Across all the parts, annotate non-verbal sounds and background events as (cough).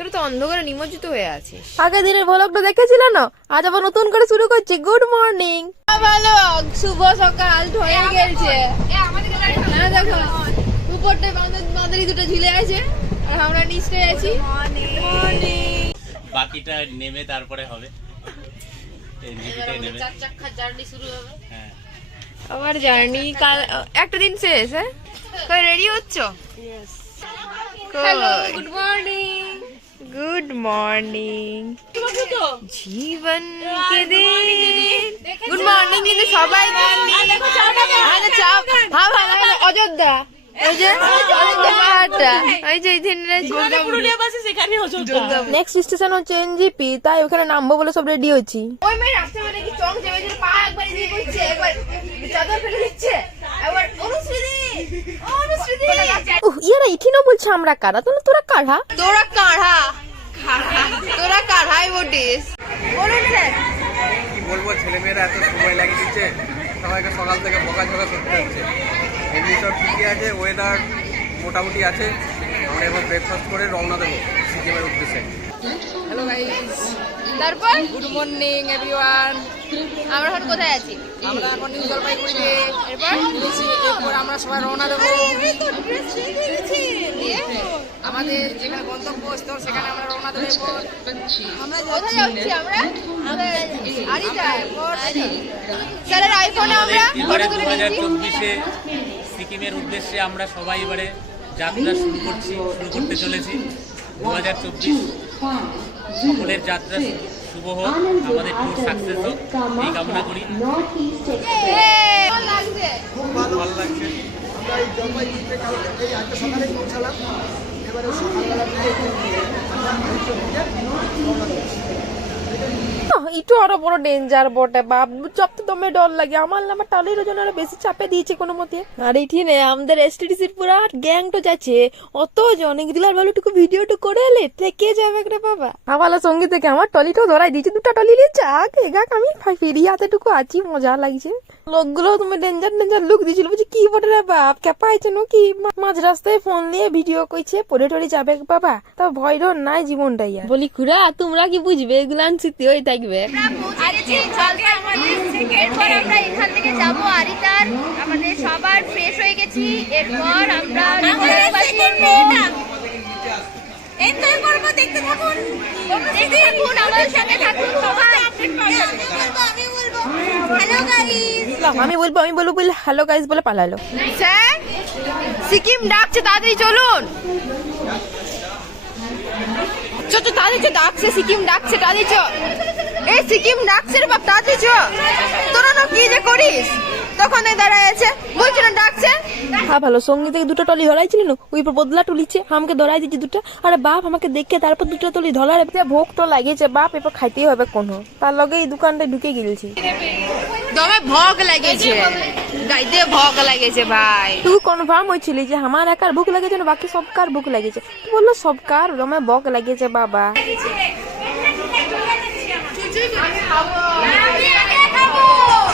তোরা তো অন্ধকারে নিমজ্জিত হয়ে আছিস। আগের দিনের ভ্লগটা দেখেছিল না? আজ আবার নতুন করে শুরু করছি। গুড মর্নিং ভালো শুভ সকাল হয়ে গেছে হ্যাঁ দেখো। উপরটায় বাঁধা বাঁধারি দুটো ঝুলে আছে আর আমরা নিচটায় আছি। বাকিটা নেমে তারপরে হবে। এই চার চাকা জার্নি শুরু হবে। হ্যাঁ। আবার জার্নি কাল একটা দিন শেষ হ্যাঁ? রেডি হচ্ছ? গুড মর্নিং গুড মর্নিং জীবন কে দিন গুড মর্নিং কিন্তু সবাই অযোধ্যা এই যে অযোধ্যা পাহাড়টা এই নেক্সট স্টেশন হচ্ছে এনজিপি তাই ওখানে নামবো বলে সব রেডি হচ্ছি ওই মেয়ে রাস্তায় মানে কি চং চেপে চেপে পা একবার দিয়ে করছে একবার চাদর ফেলে দিচ্ছে একবার অনুশ্রীদি অনুশ্রীদি উহ ইয়ারা ইঠিনও বলছে আমরা কারা? তাহলে তোরা কারা? তোরা কাঢ়া তোরা কাঢ়াই বটিস। বলুন স্যার। কি বলব ছেলেমেয়েরা এত সময় লাগিয়ে দিচ্ছে সবাইকে সকাল থেকে বকাঝকা করতে হচ্ছে। এমনি সব ঠিকই আছে ওয়েদার মোটামুটি আছে। আমরা এবার ব্রেকফাস্ট করে রওনা দেবো সিকিমের উদ্দেশ্যে। হ্যালো গাইস তারপর? গুড মর্নিং এভরিওয়ান আমরা এখন কোথায় আছি? আমরা এখন নিউ জলপাইগুড়িতে। এরপর? এরপর আমরা সবাই রওনা দেবো। আমাদের যেখানে গন্তব্য স্থল সেখানে আমরা রওনা দেবো। এরপর কোথায় যাচ্ছি আমরা? স্যারের আইফোনে আমরা ফটো দু তুলে হাজার নিয়েছি চব্বিশে সিকিমের উদ্দেশ্যে আমরা সবাই এবারে যাত্রা শুরু করছি শুরু করতে চলেছি। দু হাজার চব্বিশ সকলের যাত্রা শুভ হোক আমাদের ট্যুর সাকসেস হোক এই কামনা করি। খুব ভালো ভালো লাগছে। আমরা এই জলপাইগুড়িতে কালকে এই আজকে সকালে পৌঁছালাম। এবারে সকালবেলা থেকে আহ, ইটু আরও বড় ডেঞ্জার বটে, বাপ। চপ তো দমে ডর লাগে, আমার আমার টালির ওজন আরও বেশি চাপে দিয়েছে কোনো মতে। আর এখানে আমাদের এসটিডিসির পুরো গ্যাং তো যাচ্ছে, অত ভালো টুকু ভালোটুকু ভিডিওটু করে এলে, থেকে যাবে রে বাবা। আমার সঙ্গে থেকে আমার টলিটাও ধরাই দিয়েছে, দুটা টলি নিয়ে আগে গাক আমি ফিরি হাতেটুকু আছি, মজা লাগছে। লোকগুলো তুমি ডেঞ্জার ডেঞ্জার লুক দিয়েছিল। বলছি কি বটে রে বাপ? কে? ক্যাপাইছে নাকি মাঝ রাস্তায় ফোন নিয়ে ভিডিও কইছে পরে টরে যাবে বাবা। তা ভয় ডর নাই জীবনটাই আর। বলি খুড়া তোমরা কি বুঝবে? এগুলান স্মৃতি হয়ে থাকবে। এরপর আমরা এখান থেকে যাব আরিতার। আমাদের সবার ফ্রেশ হয়ে গেছি। এরপর আমরা এনজয় করব দেখতে থাকুন। দেখতে থাকুন আমাদের সঙ্গে থাকুন সবাই। আমি বলব আমি বলব বল হ্যালো গাইস বলে পালালো। স্যার সিকিম ডাকছে তাড়াতাড়ি চলুন। চো চো তাড়াতাড়ি চ ডাকছে সিকিম ডাকছে তাড়াতাড়ি চো এই সিকিম ডাকছে রে বাপ তাড়াতাড়ি চ তোরা কি যে করিস? এই দাঁড়ায় আছে। বলছি না ডাকছে? হ্যাঁ ভালো সঙ্গী থেকে দুটো টলি ধরাইছিল না? ওই পর বদলা টুলিছে আমাকে ধরাই দিচ্ছে দুটো। আরে বাপ আমাকে দেখে তারপর দুটো টলি ধরার ভোগ তো লাগিয়েছে বাপ এরপর খাইতেই হবে কোনো। তার লগে এই দোকানটায় ঢুকে গিয়েছি দমে ভগ লাগেছে গাইতে ভগ লাগেছে ভাই। তুই কনফার্ম হয়েছিলি যে আমার একার ভুক লেগেছে না বাকি সব কার ভুক লেগেছে তুই বলল সবকার দমে বক লেগেছে বাবা। খাব।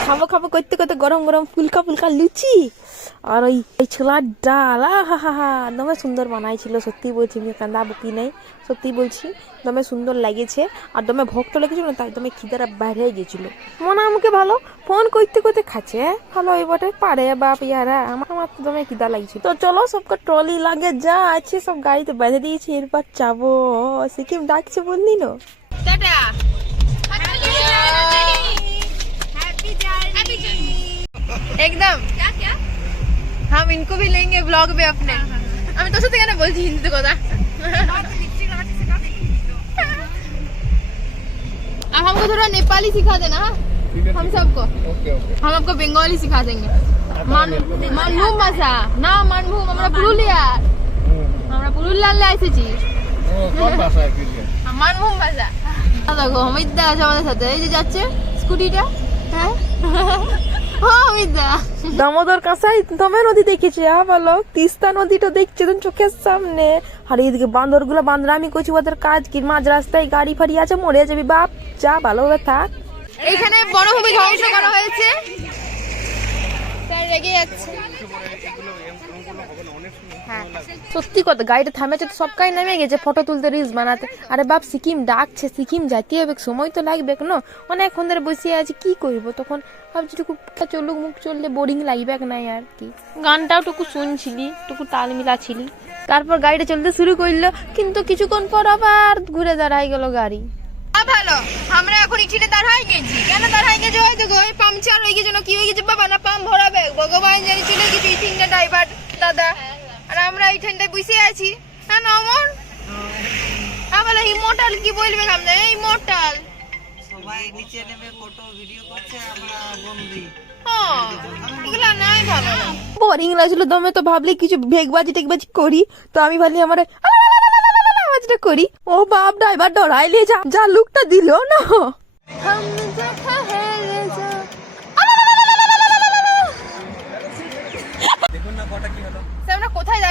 খাব খাব, করতে করতে গরম গরম ফুলকা ফুলকা লুচি আর ওই ওই ছোলার ডাল। আহা, হা হা দমে সুন্দর বানাইছিল, সত্যি বলছি, আমি কান্দা বুকি নেই, সত্যি বলছি, দমে সুন্দর লাগেছে আর দমে ভক্ত লেগেছিল তাই দমে খিদারা বাইরে গেছিল। মনে আমাকে ভালো ফোন করতে করতে খাচ্ছে? ভালো এই বটে পারে বাপ ইয়ারা, আমার আমার তো দমে খিদা লাগছিল। তো চলো, সবকে ট্রলি লাগে যা আছে, সব গাড়িতে বেঁধে দিয়েছি, এরপর যাব। সিকিম ডাকছে বললি না? টাটা। एकदम हम इनको भी लेंगे ब्लॉग में अपने আমি তোর সাথে কেন বলছি হিন্দিতে কথা अब हमको थोड़ा नेपाली सिखा देना हाँ? हम सबको ওকে ওকে हम आपको बंगाली सिखा देंगे মান মানভূম ভাষা না মানভূম আমরা পুরুলিয়ার আমরা পুরুলিয়ার এসেছি কোন ভাষা ফিরবে মানভূম ভাষা আ দেখো অমিতদা আছে আমাদের সাথে এই যে যাচ্ছে স্কুটিটা হ্যাঁ হ্যাঁ অমিতদা দামোদর কাঁসাই দমে নদী দেখেছি হ্যাঁ বলো তিস্তা নদীটা দেখছি তো চোখের সামনে। আর এইদিকে বান্দরগুলো বান্দর আমি করছি ওদের কাজ কি? মাঝ রাস্তায় গাড়ি ফাড়ি আছে মরে যাবি বাপ যা ভালোভাবে থাক। এখানে বনভূমি ধ্বংস করা হয়েছে। রেগে যাচ্ছে। সত্যি কথা, গাড়িটা থামেছে তো সব কাজ নেমে গেছে ফটো তুলতে রিলস বানাতে। আরে বাপ, সিকিম ডাকছে, সিকিম যাইতে হবে, সময় তো লাগবে না অনেকক্ষণ ধরে বসে আছি, কি করব? তখন ভাবছি টুকু চলুক, মুখ চললে বোরিং লাগবে না আর কি। গানটাও টুকু শুনছিলি, টুকু তাল মিলাছিলি তারপর গাড়িটা চলতে শুরু করল, কিন্তু কিছুক্ষণ পর আবার ঘুরে দাঁড়াই গেল গাড়ি। ভালো, আমরা এখন ইঠিতে দাঁড়াই গেছি। কেন দাঁড়াই গেছি হয়তো গো? পাংচার হয়ে গেছে কি হয়ে গেছে? বাবা, না পাম্প ভরাবে। ভগবান জানি চলে গেছে, এই ড্রাইভার দাদা। আর আমরা এইখানটায় বসে আছি। হ্যাঁ না অমর? হ্যাঁ বলে ইমোটাল কি বলবে আমরা এই মোটাল সবাই নিচে নেমে ফটো ভিডিও করছে আমরা বন্দি। হ্যাঁ বোরিং লাগছিল দমে তো ভাবলি কিছু ভেগবাজি টেকবাজি করি তো আমি ভাবলি আমার আওয়াজটা করি ও বাপ ড্রাইভার ডরাইলে যা যা লুকটা দিল না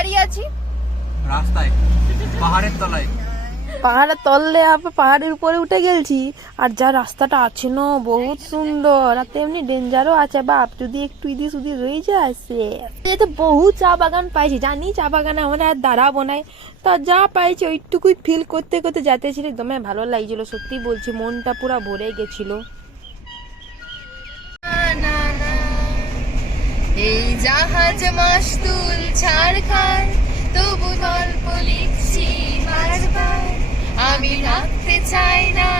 দাঁড়িয়ে আছি। রাস্তায় পাহাড়ের তলায়। পাহাড়ের তললে আবার পাহাড়ের উপরে উঠে গেলছি। আর যা রাস্তাটা আছে না বহুত সুন্দর। আর তেমনি ডেঞ্জারও আছে বাপ যদি একটু ইদি সুদি রয়ে যায় সে। তো বহু চা বাগান পাইছি জানি চা বাগানে আমরা আর দাঁড়াবো নাই। তা যা পাইছি ওইটুকুই ফিল করতে করতে যেতে ছিল একদমই ভালো লাগছিল সত্যি বলছি মনটা পুরো ভরে গেছিল। এই জাহাজ মাস্তুল ছাড়খান তবু গল্প লিখছি বারবার। আমি রাখতে চাই না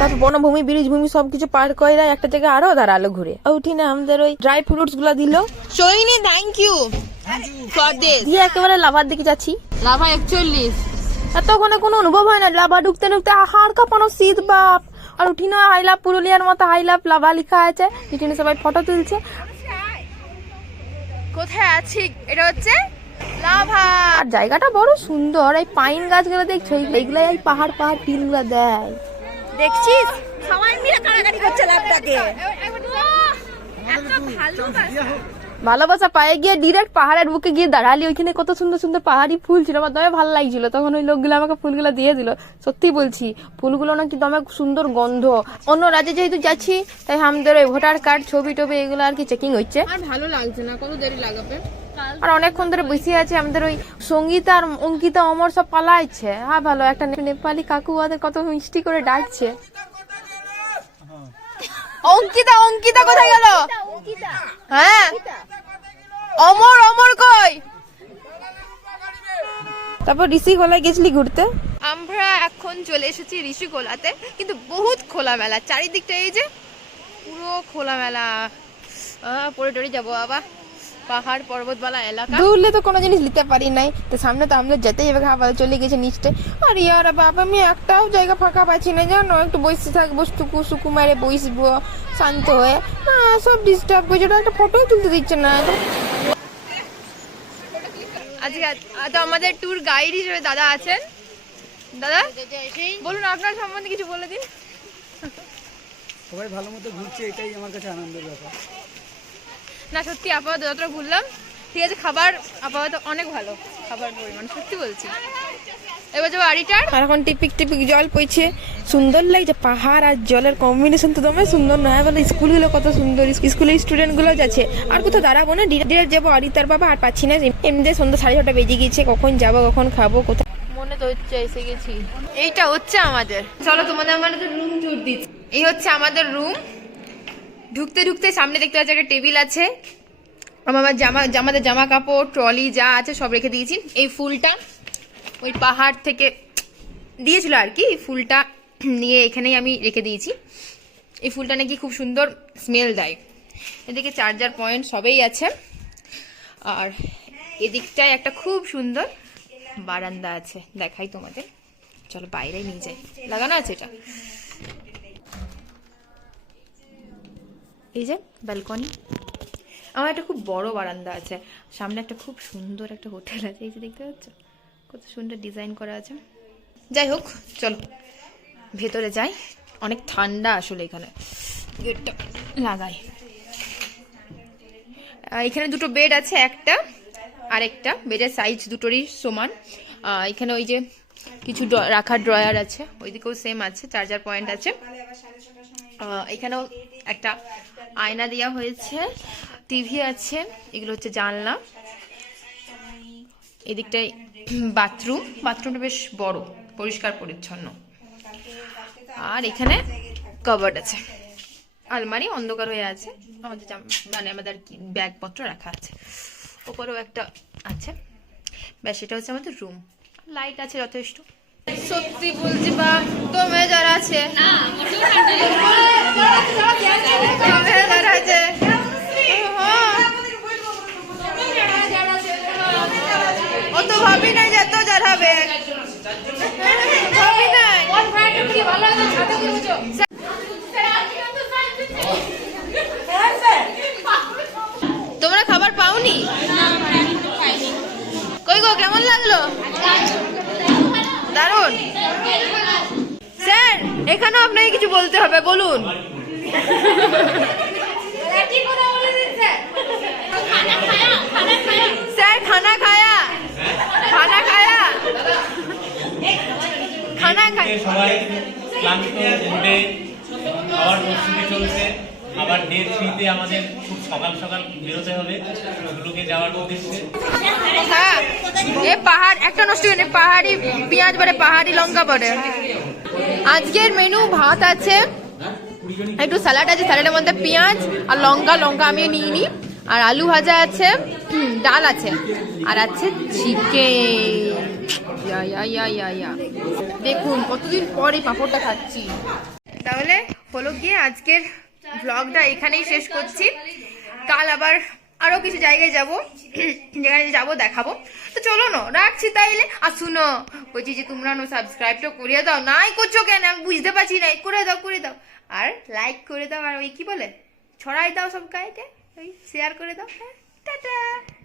তারপর বনভূমি ব্রিজ ভূমি সবকিছু পার করে একটা থেকে আরও দাঁড়াল ঘুরে। আর উঠি না আমাদের ওই ড্রাই ফ্রুটসগুলা দিল। সোহিনী থ্যাংক ইউ দিয়ে একেবারে লাভার দিকে যাচ্ছি। লাভা একচল্লিশ। এতক্ষণে কোনো অনুভব হয় না লাভা ঢুকতে ঢুকতে হাড় কাঁপানো শীত বাপ। আর উঠিনো হাইলাভ পুরুলিয়ার মতো হাইলাভ লাভা লেখা আছে। উঠিনে সবাই ফটো তুলছে। কোথায় আছি? এটা হচ্ছে লাভা। আর জায়গাটা বড় সুন্দর এই পাইন গাছগুলো দেখছ? এইগুলাই এইগুলো এই পাহাড় পাহাড় ফিলগুলো দেয়। দেখছিস? সবাই মিলে কাড়াকাড়ি করছে লাভটাকে। ভালোবাসা পায়ে গিয়ে ডিরেক্ট পাহাড়ের বুকে গিয়ে দাঁড়ালি ওইখানে কত সুন্দর সুন্দর পাহাড়ি ফুল ছিল আমার দমে ভালো লাগছিল। তখন ওই লোকগুলো আমাকে ফুলগুলো দিয়ে দিল। সত্যি বলছি ফুলগুলো নাকি দমে সুন্দর গন্ধ। অন্য রাজ্যে যেহেতু যাচ্ছি তাই আমাদের ওই ভোটার কার্ড ছবি টবি এগুলো আর কি চেকিং হচ্ছে। আর ভালো লাগছে না কত দেরি লাগাবে? আর অনেকক্ষণ ধরে বসে আছে আমাদের ওই সঙ্গীতা আর অঙ্কিতা অমর সব পালাইছে। হ্যাঁ ভালো একটা নেপালি কাকু ওদের কত মিষ্টি করে ডাকছে। অঙ্কিতা অঙ্কিতা কোথায় গেল? হ্যাঁ। অমর অমর কই? তারপর ঋষিকোলায় গলায় গেছিলি ঘুরতে? আমরা এখন চলে এসেছি ঋষিকোলাতে কিন্তু বহুত খোলামেলা। চারিদিকটা এই যে পুরো খোলামেলা। মেলা পরে টরে যাব আবার। পাহাড় পর্বতমালা এলাকা? দৌড়লে তো কোনো জিনিস নিতে পারি নাই। তো সামনে তো আমরা যেতেই হবে খাবার চলে গেছে নিচতে। আর ইয়ার বাবা আমি একটাও জায়গা ফাঁকা পাচ্ছি না জানো? একটু বসে থাকব সুকু সুকু মারে বসবো শান্ত হয়ে। না সব ডিস্টার্ব করছে ওটা একটা ফটো তুলতে দিচ্ছে না। আজকে তো আমাদের ট্যুর গাইড হিসেবে দাদা আছেন? দাদা বলুন আপনার সম্বন্ধে কিছু বলে দিন। সবাই ভালো মতো ঘুরছে এটাই আমার কাছে আনন্দের ব্যাপার। না সত্যি আপাতত যতটা ঘুরলাম ঠিক আছে খাবার আপাতত অনেক ভালো খাবার পরিমাণ সত্যি বলছি। এবার যাব আড়িটার। আর এখন টিপিক টিপিক জল পড়ছে সুন্দর লাগছে পাহাড় আর জলের কম্বিনেশন তো দমে সুন্দর নয় বলে স্কুলগুলো কত সুন্দর স্কুলের স্টুডেন্টগুলো যাচ্ছে। আর কোথাও দাঁড়াবো না যাব বাবা আর পাচ্ছি না এমনি সন্ধ্যা সাড়ে ছটা বেজে গিয়েছে কখন যাব কখন খাব কোথায়? মনে তো হচ্ছে এসে গেছি। এইটা হচ্ছে আমাদের। চলো তোমাদের আমাদের রুম ট্যুর দিচ্ছি। এই হচ্ছে আমাদের রুম ঢুকতে ঢুকতে সামনে দেখতে পাচ্ছি একটা টেবিল আছে। আমার জামা আমাদের জামা কাপড় ট্রলি যা আছে সব রেখে দিয়েছি। এই ফুলটা ওই পাহাড় থেকে দিয়েছিল আর কি ফুলটা নিয়ে এখানেই আমি রেখে দিয়েছি। এই ফুলটা নাকি খুব সুন্দর স্মেল দেয়। এদিকে চার্জার পয়েন্ট সবেই আছে। আর এদিকটায় একটা খুব সুন্দর বারান্দা আছে, দেখাই তোমাদের। চলো বাইরে নিয়ে যাই। লাগানো আছে এটা? এই যে ব্যালকনি আমার একটা খুব বড় বারান্দা আছে। সামনে একটা খুব সুন্দর একটা হোটেল আছে। এই যে দেখতে পাচ্ছ? কত সুন্দর ডিজাইন করা আছে। যাই হোক, চলো। ভেতরে যাই। অনেক ঠান্ডা আসলে এখানে। গেটটা লাগাই। এখানে দুটো বেড আছে, একটা আরেকটা বেডের সাইজ দুটোরই সমান। এখানে ওই যে কিছু রাখার ড্রয়ার আছে। ওইদিকেও সেম আছে চার্জার পয়েন্ট আছে। এখানেও একটা আয়না দেওয়া হয়েছে, টিভি আছে, এগুলো হচ্ছে জানলা। এদিকটায় (clears throat) বাথরুম, বাথরুমটা বেশ বড়, পরিষ্কার পরিচ্ছন্ন। আর এখানে কভার্ড আছে। আলমারি অন্ধকার হয়ে আছে, আমাদের মানে আমাদের ব্যাগপত্র রাখা আছে। ওপরেও একটা আছে। ব্যাস, এটা হচ্ছে আমাদের রুম লাইট আছে যথেষ্ট। সত্যি বলছি বা তোমে যারা আছে। তোমে যারা আছে ও তো ভাবি নাই যে এত যারাবে ভাবি নাই। তোমরা খাবার পাওনি? কই গো কেমন লাগল? দারুণ স্যার, এখানেও আপনাকে কিছু বলতে হবে, বলুন। স্যার, খানা খায়া। খানা খায়া। খানা খায়। সবাই চলছে। আবার ডে থ্রিতে আমাদের খুব সকাল সকাল বেরোতে হবে। ওগুলোকে যাওয়ার উদ্দেশ্যে। হ্যাঁ এ পাহাড় একটা নষ্ট করে পাহাড়ি পেঁয়াজ পরে পাহাড়ি লঙ্কা পরে আজকের মেনু ভাত আছে একটু স্যালাড আছে স্যালাডের মধ্যে পেঁয়াজ আর লঙ্কা লঙ্কা আমি নিয়ে নিই আর আলু ভাজা আছে ডাল আছে। আর আছে চিকেন ইয়া ইয়া ইয়া ইয়া ইয়া। দেখুন কতদিন পরে পাঁপড়টা খাচ্ছি। তাহলে হলো গিয়ে আজকের ব্লগটা এখানেই শেষ করছি। কাল আবার আরও কিছু জায়গায় যাব। (clears throat) যেখানে যাব, দেখাবো। তো চলো না, রাখছি তাইলে। আর শুনো, বলছি যে তোমরা নো সাবস্ক্রাইবটা করে দাও। নাই করছ কেন? আমি বুঝতে পারছি না। করে দাও করে দাও। আর লাইক করে দাও। আর ওই কি বলে? ছড়াই দাও সব গায়েকে। ওই শেয়ার করে দাও। হ্যাঁ টাটা।